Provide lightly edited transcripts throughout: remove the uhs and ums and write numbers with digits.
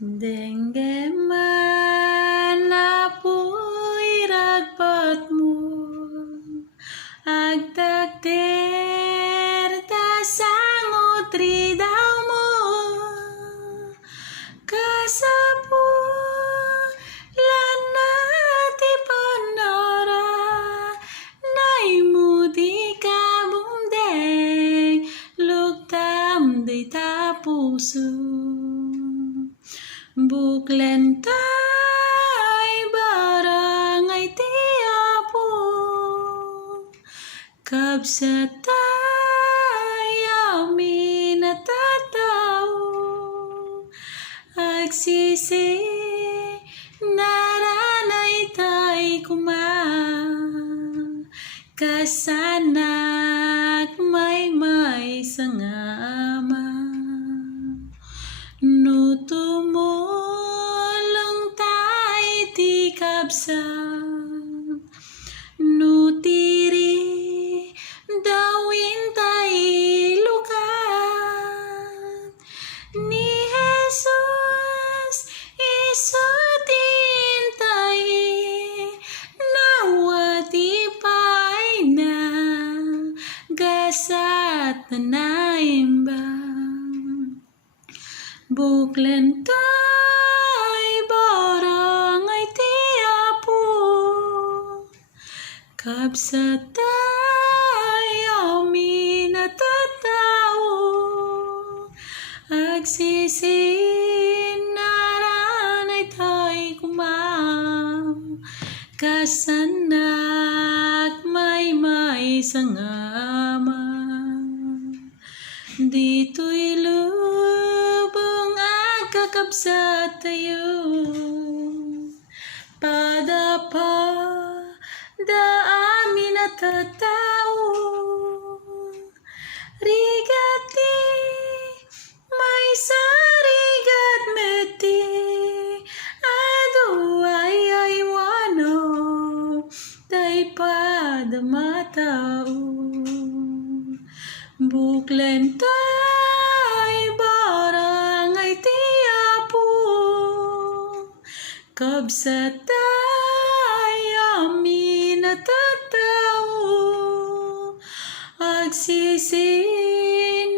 Dengge man apoy ragpat mo agtakder tasangot ridaw mo kasapu lanati panara naimudi ka bumdeng lugtam di tapuso Buklen tay barangay ti APO kabsat tayo minatatao agsisi naranay tay kuma kasanak may sangama nutumulong tay ti kabsat nutiri dawin tay lukat ni Jesus isutin tay nawati pay na gasat na naimbang Buklen tay barangay ti APO kabsat tayo minatatao agsisin naranay tay kumaw kasanak may sangama dito'y kakabsat tayo padapa da amin at tao rigati may sarigat meti adu ay wano tay padama tao buklen tay barangay ti APO kabsat tayo minatatao agsisin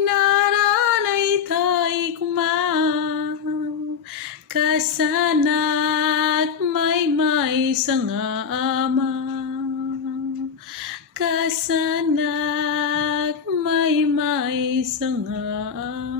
naranay tay kumaw kasanak may sangama kasanak may sangama